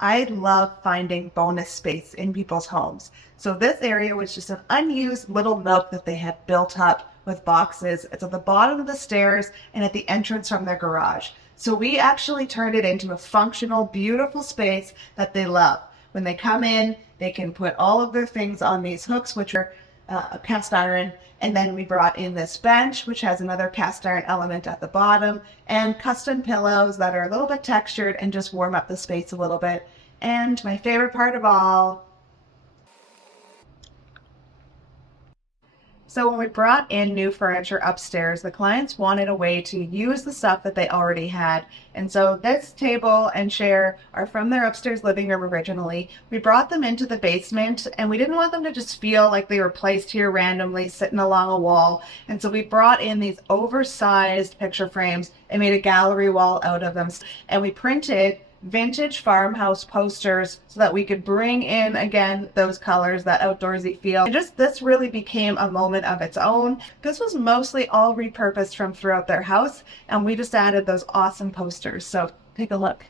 I love finding bonus space in people's homes. So this area was just an unused little nook that they had built up with boxes. It's at the bottom of the stairs and at the entrance from their garage. So we actually turned it into a functional, beautiful space that they love. When they come in, they can put all of their things on these hooks, which are cast iron. And then we brought in this bench, which has another cast iron element at the bottom, and custom pillows that are a little bit textured and just warm up the space a little bit. And my favorite part of all, so when we brought in new furniture upstairs, the clients wanted a way to use the stuff that they already had. And so this table and chair are from their upstairs living room originally. We brought them into the basement and we didn't want them to just feel like they were placed here randomly sitting along a wall. And so we brought in these oversized picture frames and made a gallery wall out of them. And we printed vintage farmhouse posters so that we could bring in again those colors, that outdoorsy feel. And just this really became a moment of its own. This was mostly all repurposed from throughout their house, and we just added those awesome posters. So take a look.